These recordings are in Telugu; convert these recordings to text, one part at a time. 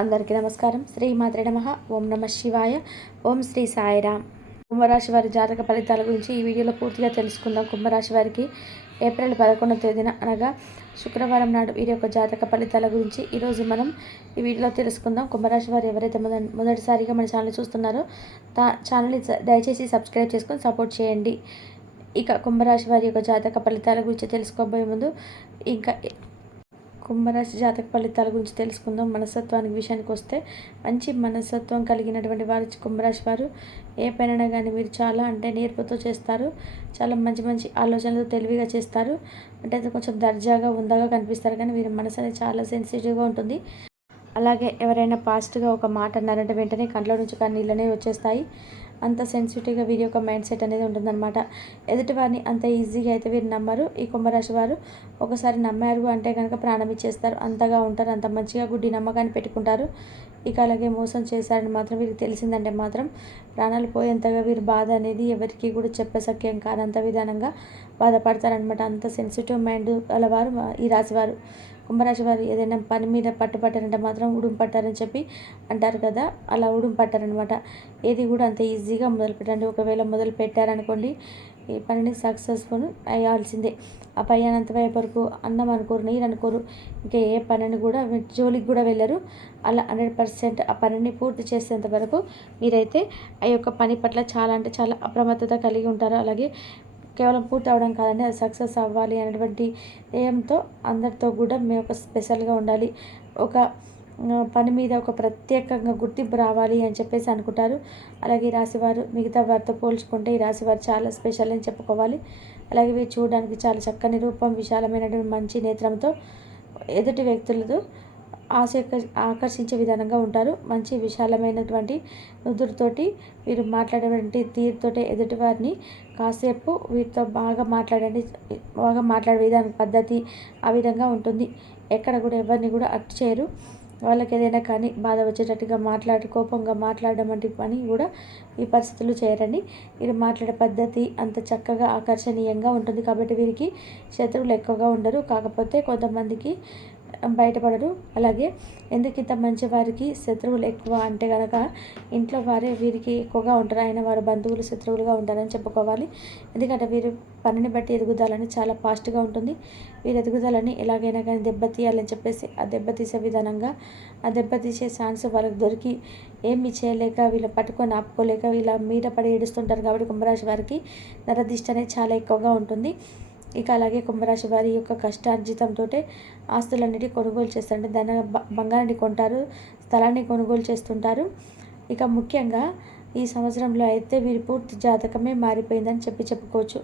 అందరికీ నమస్కారం. శ్రీ మాత్రే నమః. ఓం నమ శివాయ. ఓం శ్రీ సాయిరామ్. కుంభరాశి వారి జాతక ఫలితాల గురించి ఈ వీడియోలో పూర్తిగా తెలుసుకుందాం. కుంభరాశి వారికి ఏప్రిల్ 11వ తేదీన అనగా శుక్రవారం నాడు వీరి యొక్క జాతక ఫలితాల గురించి ఈరోజు మనం ఈ వీడియోలో తెలుసుకుందాం. కుంభరాశి వారు ఎవరైతే మొదటిసారిగా మన ఛానల్ చూస్తున్నారో ఛానల్ని దయచేసి సబ్స్క్రైబ్ చేసుకొని సపోర్ట్ చేయండి. ఇక కుంభరాశి వారి యొక్క జాతక ఫలితాల గురించి తెలుసుకోబోయే ముందు ఇంకా కుంభరాశి జాతక ఫలితాల గురించి తెలుసుకుందాం. మనస్తత్వానికి విషయానికి వస్తే మంచి మనస్తత్వం కలిగినటువంటి వారు కుంభరాశి వారు ఏ పనైనా కానీ మీరు చాలా నేర్పుతో చేస్తారు. చాలా మంచి మంచి ఆలోచనలతో తెలివిగా చేస్తారు. అంటే కొంచెం దర్జాగా ఉందాగా కనిపిస్తారు, కానీ వీరి మనసు అనేది చాలా సెన్సిటివ్గా ఉంటుంది. అలాగే ఎవరైనా పాజిటివ్గా ఒక మాట అన్నారంటే వెంటనే కంట్లో నుంచి నీళ్ళు అనేవి వచ్చేస్తాయి. అంత సెన్సిటివ్గా వీరి యొక్క మైండ్ సెట్ అనేది ఉంటుందన్నమాట. ఎదుటి వారిని అంత ఈజీగా అయితే వీరు నమ్మరు. ఈ కుంభరాశి వారు ఒకసారి నమ్మారు అంటే కనుక ప్రాణం ఇచ్చేస్తారు. అంతగా ఉంటారు, అంత మంచిగా గుడ్డి నమ్మకాన్ని పెట్టుకుంటారు. ఇక అలాగే మోసం చేశారని మాత్రం వీరికి తెలిసిందంటే మాత్రం ప్రాణాలు పోయేంతగా వీరి బాధ అనేది ఎవరికి కూడా చెప్పసక్యం కానంత విధానంగా బాధపడతారనమాట. అంత సెన్సిటివ్ మైండ్ గలవారు ఈ రాశివారు. కుంభరాశి వారు ఏదైనా పని మీద పట్టుపట్టారంటే మాత్రం ఉడుము పట్టారని చెప్పి అంటారు కదా, అలా ఉడుము పట్టారనమాట. ఏది కూడా అంత ఈజీగా మొదలు పెట్టండి. ఒకవేళ మొదలు పెట్టారనుకోండి ఈ పనిని సక్సెస్ఫుల్ అయ్యాల్సిందే. ఆ పై అనంత వరకు అన్నం అనుకోరు, నీరు అనుకోరు, ఇంకా ఏ పనిని కూడా జోలికి కూడా వెళ్ళరు. అలా 100% ఆ పనిని పూర్తి చేసేంత వరకు మీరైతే ఆ యొక్క పని పట్ల చాలా అప్రమత్తత కలిగి ఉంటారు. అలాగే కేవలం పూర్తి అవ్వడం కాదండి, అది సక్సెస్ అవ్వాలి అనేటువంటి ధ్యేయంతో అందరితో కూడా మేము ఒక స్పెషల్గా ఉండాలి, ఒక పని మీద ఒక ప్రత్యేకంగా గుర్తింపు రావాలి అని చెప్పేసి అనుకుంటారు. అలాగే ఈ రాశివారు మిగతా వారితో పోల్చుకుంటే ఈ రాశివారు చాలా స్పెషల్ అని చెప్పుకోవాలి. అలాగే వీరు చూడడానికి చాలా చక్కని రూపం, విశాలమైనటువంటి మంచి నేత్రంతో ఎదుటి వ్యక్తులతో ఆకర్షించే విధానంగా ఉంటారు. మంచి విశాలమైనటువంటి నుదురుతోటి వీరు మాట్లాడేటువంటి తీరుతోటి ఎదుటి వారిని కాసేపు వీరితో బాగా మాట్లాడే విధానం పద్ధతి ఆ విధంగా ఉంటుంది. ఎక్కడ కూడా ఎవరిని కూడా అట్టు చేయరు. వాళ్ళకి ఏదైనా కానీ బాధ వచ్చేటట్టుగా కోపంగా మాట్లాడడం వంటి పని కూడా ఈ పరిస్థితులు చేయరండి. వీరు మాట్లాడే పద్ధతి అంత చక్కగా ఆకర్షణీయంగా ఉంటుంది. కాబట్టి వీరికి శత్రువులు ఎక్కువగా ఉండరు. కాకపోతే కొంతమందికి బయటపడరు. అలాగే ఎందుకు ఇంత మంచి వారికి శత్రువులు ఎక్కువ అంటే కనుక ఇంట్లో వారే వీరికి ఎక్కువగా ఉంటారు. అయిన వారు బంధువులు శత్రువులుగా ఉంటారని చెప్పుకోవాలి. ఎందుకంటే వీరు పనిని బట్టి ఎదుగుదలని చాలా ఫాస్ట్గా ఉంటుంది. వీరు ఎదుగుదలని ఎలాగైనా కానీ దెబ్బతీయాలని చెప్పేసి ఆ దెబ్బతీసే విధానంగా ఆ దెబ్బతీసే ఛాన్స్ వాళ్ళకి దొరికి ఏమి చేయలేక వీళ్ళు పట్టుకొని ఆపుకోలేక వీళ్ళ మీద పడి ఏడుస్తుంటారు. కాబట్టి కుంభరాశి వారికి నరదిష్ట అనేది చాలా ఎక్కువగా ఉంటుంది. ఇక అలాగే కుంభరాశి వారి యొక్క కష్టార్జితంతో ఆస్తులన్నిటి కొనుగోలు చేస్తారు. అంటే బంగారాన్ని కొంటారు, స్థలాన్ని కొనుగోలు చేస్తుంటారు. ఇక ముఖ్యంగా ఈ సంవత్సరంలో అయితే వీరి పూర్తి జాతకమే మారిపోయిందని చెప్పుకోవచ్చు.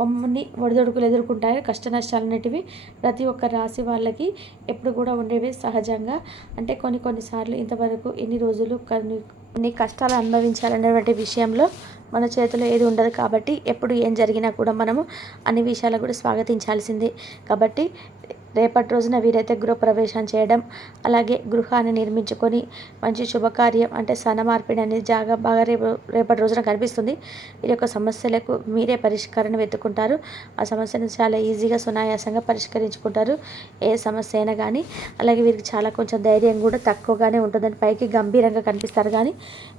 కొన్ని ఒడిదొడుకులు ఎదుర్కొంటారు. కష్ట నష్టాలన్నిటివి ప్రతి ఒక్క రాశి వాళ్ళకి ఎప్పుడు కూడా ఉండేవి సహజంగా. అంటే కొన్నిసార్లు ఇంతవరకు ఎన్ని రోజులు కొన్ని కష్టాలు అనుభవించాలనేటువంటి విషయంలో మన చేతిలో ఏది ఉండదు. కాబట్టి ఎప్పుడు ఏం జరిగినా కూడా మనము అన్ని విషయాలు కూడా స్వాగతించాల్సిందే. కాబట్టి రేపటి రోజున వీరైతే గృహప్రవేశం చేయడం, అలాగే గృహాన్ని నిర్మించుకొని మంచి శుభకార్యం అంటే స్థన మార్పిడి అనేది బాగా రేపటి రోజున కనిపిస్తుంది. వీరి యొక్క సమస్యలకు మీరే పరిష్కారాన్ని వెతుక్కుంటారు. ఆ సమస్యను చాలా ఈజీగా సునాయాసంగా పరిష్కరించుకుంటారు, ఏ సమస్య అయినా కానీ. అలాగే వీరికి కొంచెం ధైర్యం కూడా తక్కువగానే ఉంటుందని పైకి గంభీరంగా కనిపిస్తారు. కానీ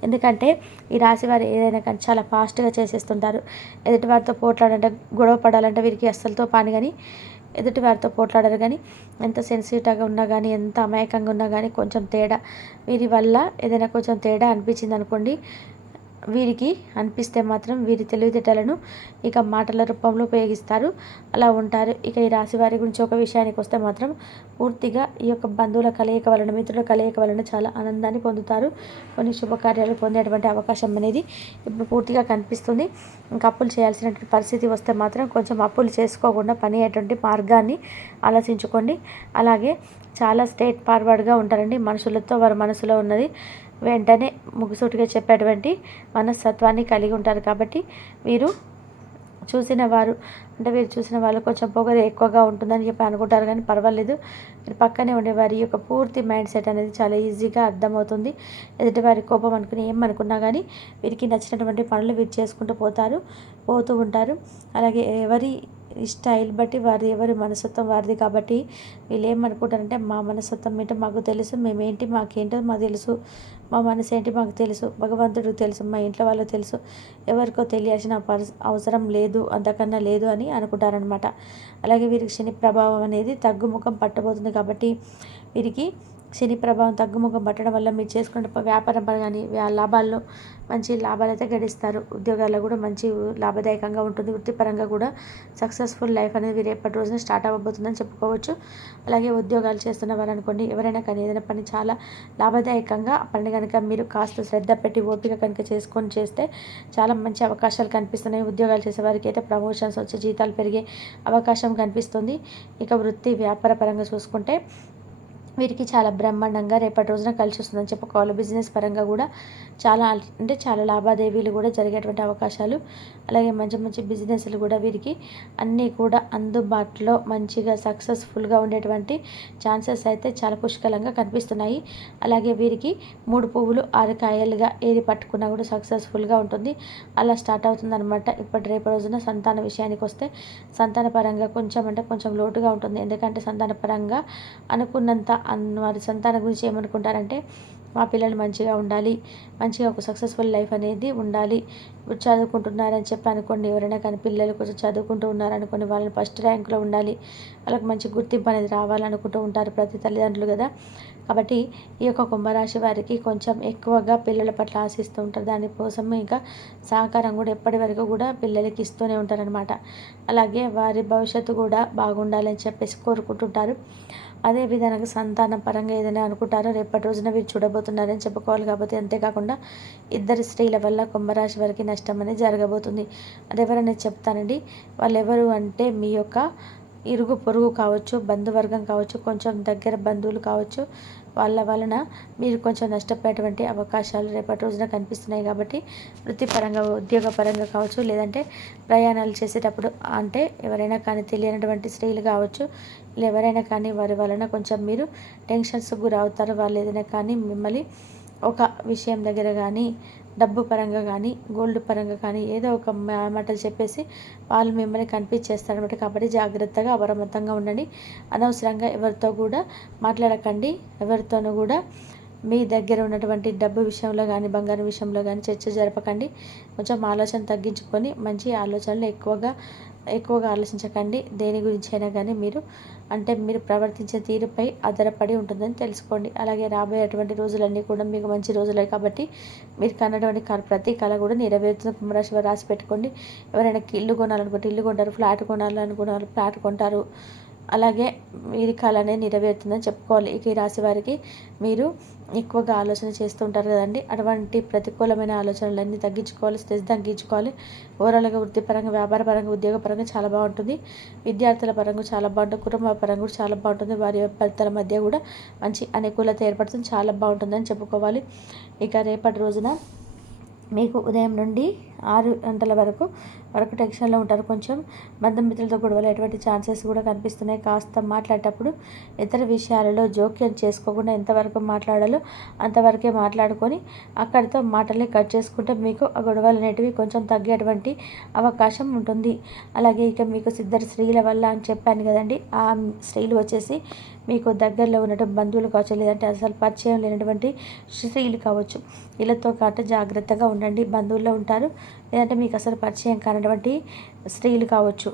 ఎందుకంటే ఈ రాశి వారు ఏదైనా కానీ చాలా ఫాస్ట్గా చేసేస్తుంటారు. ఎదుటి వారితో పోట్లాడంటే గొడవ పడాలంటే వీరికి అస్సలతో పని. కానీ ఎదుటి వారితో పోట్లాడారు. కానీ ఎంత సెన్సిటివ్గా ఉన్నా కానీ ఎంత అమాయకంగా ఉన్నా కానీ కొంచెం తేడా వీరి వల్ల ఏదైనా కొంచెం తేడా అనిపించింది అనుకోండి, వీరికి అనిపిస్తే మాత్రం వీరి తెలివితేటలను ఇక మాటల రూపంలో ఉపయోగిస్తారు. అలా ఉంటారు. ఇక ఈ రాశి వారి గురించి ఒక విషయానికి వస్తే మాత్రం పూర్తిగా ఈ యొక్క బంధువుల కలయిక వలన, మిత్రుల కలయిక వలన చాలా ఆనందాన్ని పొందుతారు. కొన్ని శుభకార్యాలు పొందేటువంటి అవకాశం అనేది ఇప్పుడు పూర్తిగా కనిపిస్తుంది. ఇంకా అప్పులు చేయాల్సినటువంటి పరిస్థితి వస్తే మాత్రం కొంచెం అప్పులు చేసుకోకుండా పని అయ్యేటువంటి మార్గాన్ని ఆలోచించుకోండి. అలాగే చాలా స్ట్రైట్ ఫార్వర్డ్గా ఉంటారండి. మనుషులతో వారి మనసులో ఉన్నది వెంటనే ముగిసూటిగా చెప్పేటువంటి మనస్తత్వాన్ని కలిగి ఉంటారు. కాబట్టి వీరు చూసిన వాళ్ళు కొంచెం పొగరు ఎక్కువగా ఉంటుందని చెప్పి అనుకుంటారు. కానీ పర్వాలేదు, మీరు పక్కనే ఉండే వారి యొక్క పూర్తి మైండ్ సెట్ అనేది చాలా ఈజీగా అర్థమవుతుంది. ఎదుటి వారి కోపం అనుకుని ఏమనుకున్నా కానీ వీరికి నచ్చినటువంటి పనులు వీరు చేసుకుంటూ పోతూ ఉంటారు. అలాగే ఎవరి ఈ స్టైల్ బట్టి వారి ఎవరి మనస్తత్వం వారిది కాబట్టి వీళ్ళు ఏమనుకుంటారంటే మా మనస్తత్వం ఏంటో మాకు తెలుసు, మేమేంటి మాకేంటో మాకు తెలుసు, మా మనసు ఏంటి మాకు తెలుసు, భగవంతుడికి తెలుసు, మా ఇంట్లో వాళ్ళకి తెలుసు, ఎవరికో తెలియాల్సిన అవసరం లేదు, అంతకన్నా లేదు అని అనుకుంటారనమాట. అలాగే వీరికి శని ప్రభావం అనేది తగ్గుముఖం పట్టబోతుంది కాబట్టి వీరికి శని ప్రభావం తగ్గుముఖం పట్టడం వల్ల మీరు చేసుకునే వ్యాపారం కానీ లాభాల్లో మంచి లాభాలు అయితే గడిస్తారు. ఉద్యోగాల్లో కూడా మంచి లాభదాయకంగా ఉంటుంది. వృత్తిపరంగా కూడా సక్సెస్ఫుల్ లైఫ్ అనేది రేపటి రోజున స్టార్ట్ అవ్వబోతుందని చెప్పుకోవచ్చు. అలాగే ఉద్యోగాలు చేస్తున్న వాళ్ళు అనుకోండి, ఎవరైనా కానీ ఏదైనా పని చాలా లాభదాయకంగా పని కనుక మీరు కాస్త శ్రద్ధ పెట్టి ఓపిక కనుక చేసుకొని చేస్తే చాలా మంచి అవకాశాలు కనిపిస్తున్నాయి. ఉద్యోగాలు చేసే వారికి అయితే ప్రమోషన్స్ వచ్చి జీతాలు పెరిగే అవకాశం కనిపిస్తుంది. ఇక వృత్తి వ్యాపార పరంగా చూసుకుంటే వీరికి చాలా బ్రహ్మాండంగా రేపటి రోజున కలిసి వస్తుందని చెప్పుకోవాలి. బిజినెస్ పరంగా కూడా చాలా లావాదేవీలు కూడా జరిగేటువంటి అవకాశాలు, అలాగే మంచి మంచి బిజినెస్లు కూడా వీరికి అన్నీ కూడా అందుబాటులో మంచిగా సక్సెస్ఫుల్గా ఉండేటువంటి ఛాన్సెస్ అయితే చాలా పుష్కలంగా కనిపిస్తున్నాయి. అలాగే వీరికి 3 పువ్వులు 6 కాయలుగా ఏది పట్టుకున్నా కూడా సక్సెస్ఫుల్గా ఉంటుంది. అలా స్టార్ట్ అవుతుందన్నమాట. రేపటి రోజున సంతాన విషయానికి వస్తే సంతాన పరంగా కొంచెం లోటుగా ఉంటుంది. ఎందుకంటే సంతాన పరంగా అనుకున్నంత వారి సంతానం గురించి ఏమనుకుంటారంటే మా పిల్లలు మంచిగా ఉండాలి, మంచిగా ఒక సక్సెస్ఫుల్ లైఫ్ అనేది ఉండాలి. ఇప్పుడు చదువుకుంటున్నారని చెప్పి అనుకోండి, ఎవరైనా కానీ పిల్లలు కొంచెం చదువుకుంటూ ఉన్నారనుకోండి, వాళ్ళని ఫస్ట్ ర్యాంక్లో ఉండాలి, వాళ్ళకి మంచి గుర్తింపు అనేది రావాలనుకుంటూ ఉంటారు ప్రతి తల్లిదండ్రులు కదా. కాబట్టి ఈ యొక్క కుంభరాశి వారికి కొంచెం ఎక్కువగా పిల్లల పట్ల ఆశిస్తూ ఉంటారు. దానికోసం ఇంకా సహకారం కూడా ఎప్పటి వరకు కూడా పిల్లలకి ఇస్తూనే ఉంటారనమాట. అలాగే వారి భవిష్యత్తు కూడా బాగుండాలని చెప్పేసి కోరుకుంటుంటారు. అదే విధంగా సంతానం పరంగా ఏదైనా అనుకుంటారో రేపటి రోజున వీరు చూడబోతున్నారని చెప్పుకోవాలి. కాబట్టి అంతేకాకుండా ఇద్దరు స్త్రీల వల్ల కుంభరాశి వారికి నష్టం అనేది జరగబోతుంది. అదెవరనేది చెప్తానండి. వాళ్ళు ఎవరు అంటే మీ యొక్క ఇరుగు పొరుగు కావచ్చు, బంధువర్గం కావచ్చు, కొంచెం దగ్గర బంధువులు కావచ్చు, వాళ్ళ వలన మీరు కొంచెం నష్టపోయేటువంటి అవకాశాలు రేపటి రోజున కనిపిస్తున్నాయి. కాబట్టి వృత్తిపరంగా ఉద్యోగపరంగా కావచ్చు, లేదంటే ప్రయాణాలు చేసేటప్పుడు అంటే ఎవరైనా కానీ తెలియనటువంటి స్త్రీలు కావచ్చు, ఎవరైనా కానీ వారి వలన కొంచెం మీరు టెన్షన్స్ గురవుతారు. వాళ్ళు ఏదైనా కానీ మిమ్మల్ని ఒక విషయం దగ్గర కానీ డబ్బు పరంగా కానీ గోల్డ్ పరంగా కానీ ఏదో ఒక మాటలు చెప్పేసి వాళ్ళు మిమ్మల్ని కనిపించేస్తారనమాట. కాబట్టి జాగ్రత్తగా అప్రమత్తంగా ఉండండి. అనవసరంగా ఎవరితో కూడా మాట్లాడకండి. ఎవరితోనూ కూడా మీ దగ్గర ఉన్నటువంటి డబ్బు విషయంలో కానీ బంగారం విషయంలో కానీ చర్చ జరపకండి. కొంచెం ఆలోచన తగ్గించుకొని మంచి ఆలోచనలు ఎక్కువగా ఆలోచించకండి. దేని గురించి అయినా కానీ మీరు ప్రవర్తించే తీరుపై ఆధారపడి ఉంటుందని తెలుసుకోండి. అలాగే రాబోయేటువంటి రోజులన్నీ కూడా మీకు మంచి రోజులే కాబట్టి మీరు కన్నటువంటి ప్రతి కళ కూడా నెరవేరుతుంది. కుంభరాశి వారు రాసి పెట్టుకోండి. ఎవరైనా ఇల్లు కొనాలనుకుంటే ఇల్లు కొంటారు, ఫ్లాట్ కొనాలనుకున్న వాళ్ళు ఫ్లాట్ కొంటారు. అలాగే వీరి కళ అనేది నెరవేరుతుందని చెప్పుకోవాలి. ఇక ఈ రాశి వారికి మీరు ఎక్కువగా ఆలోచన చేస్తూ ఉంటారు కదండి, అటువంటి ప్రతికూలమైన ఆలోచనలన్నీ తగ్గించుకోవాలి, స్ట్రెస్ తగ్గించుకోవాలి. ఓవరాల్గా వృత్తిపరంగా, వ్యాపారపరంగా, ఉద్యోగపరంగా చాలా బాగుంటుంది. విద్యార్థుల పరంగా చాలా బాగుంటుంది. కుటుంబ పరంగా కూడా చాలా బాగుంటుంది. వారి ఫలితాల మధ్య కూడా మంచి అనుకూలత ఏర్పడుతుంది. చాలా బాగుంటుందని చెప్పుకోవాలి. ఇక రేపటి రోజున మీకు ఉదయం నుండి 6 గంటల వరకు టెన్షన్లో ఉంటారు. కొంచెం బంధుమిత్రులతో గొడవలు ఎటువంటి ఛాన్సెస్ కూడా కనిపిస్తున్నాయి. కాస్త మాట్లాడేటప్పుడు ఇతర విషయాలలో జోక్యం చేసుకోకుండా ఎంతవరకు మాట్లాడాలో అంతవరకే మాట్లాడుకొని అక్కడితో మాటల్ని కట్ చేసుకుంటే మీకు ఆ గొడవలు అనేటివి కొంచెం తగ్గేటువంటి అవకాశం ఉంటుంది. అలాగే ఇక మీకు ఇద్దరు స్త్రీల వల్ల అని చెప్పాను కదండి, ఆ స్త్రీలు వచ్చేసి మీకు దగ్గరలో ఉన్నటువంటి బంధువులు కావచ్చు, లేదంటే అసలు పరిచయం లేనటువంటి స్త్రీలు కావచ్చు. వీళ్ళతో కాట జాగ్రత్తగా ఉండండి. బంధువుల్లో ఉంటారు, లేదంటే మీకు అసలు పరిచయం కానటువంటి స్త్రీలు కావచ్చు.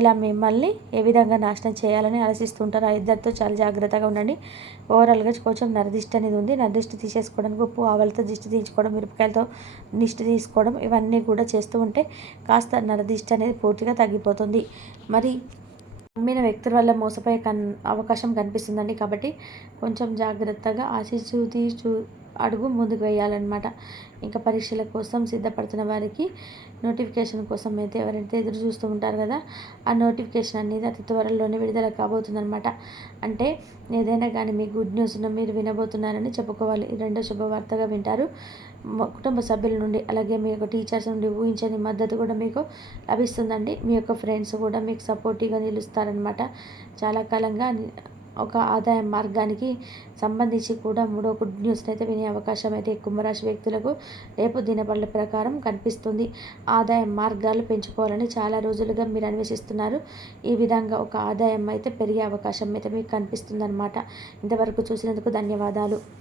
ఎలా మిమ్మల్ని ఏ విధంగా నాశనం చేయాలని ఆలోచిస్తుంటారు. ఆ ఇద్దరితో చాలా జాగ్రత్తగా ఉండండి. ఓవరాల్గా కొంచెం నరదిష్టి అనేది ఉంది. నరదిష్టి తీసేసుకోవడానికి ఉప్పు ఆవులతో దిష్టి తీసుకోవడం, మిరపకాయలతో దిష్టి తీసుకోవడం, ఇవన్నీ కూడా చేస్తూ ఉంటే కాస్త నరదిష్టి అనేది పూర్తిగా తగ్గిపోతుంది. మరి నమ్మిన వ్యక్తుల వల్ల మోసపోయే అవకాశం కనిపిస్తుందండి. కాబట్టి కొంచెం జాగ్రత్తగా ఆచితూచి అడుగు ముందుకు వేయాలన్నమాట. ఇంకా పరీక్షల కోసం సిద్ధపడుతున్న వారికి నోటిఫికేషన్ కోసం అయితే ఎవరైతే ఎదురు చూస్తూ ఉంటారు కదా, ఆ నోటిఫికేషన్ అనేది అతి త్వరలోనే విడుదల కాబోతుందన్నమాట. అంటే ఏదైనా కానీ మీ గుడ్ న్యూస్ను మీరు వినబోతున్నారని చెప్పుకోవాలి. రెండో శుభవార్తగా వింటారు. కుటుంబ సభ్యుల నుండి, అలాగే మీ యొక్క టీచర్స్ నుండి ఊహించని మద్దతు కూడా మీకు లభిస్తుందండి. మీ యొక్క ఫ్రెండ్స్ కూడా మీకు సపోర్టివ్గా నిలుస్తారనమాట. చాలా కాలంగా ఒక ఆదాయ మార్గానికి సంబంధించి కూడా మూడో గుడ్ న్యూస్ని అయితే వినే అవకాశం అయితే కుంభరాశి వ్యక్తులకు రేపు దినబడుల ప్రకారం కనిపిస్తుంది. ఆదాయ మార్గాలు పెంచుకోవాలని చాలా రోజులుగా మీరు అన్వేషిస్తున్నారు. ఈ విధంగా ఒక ఆదాయం అయితే పెరిగే అవకాశం అయితే మీకు కనిపిస్తుంది అన్నమాట. ఇంతవరకు చూసినందుకు ధన్యవాదాలు.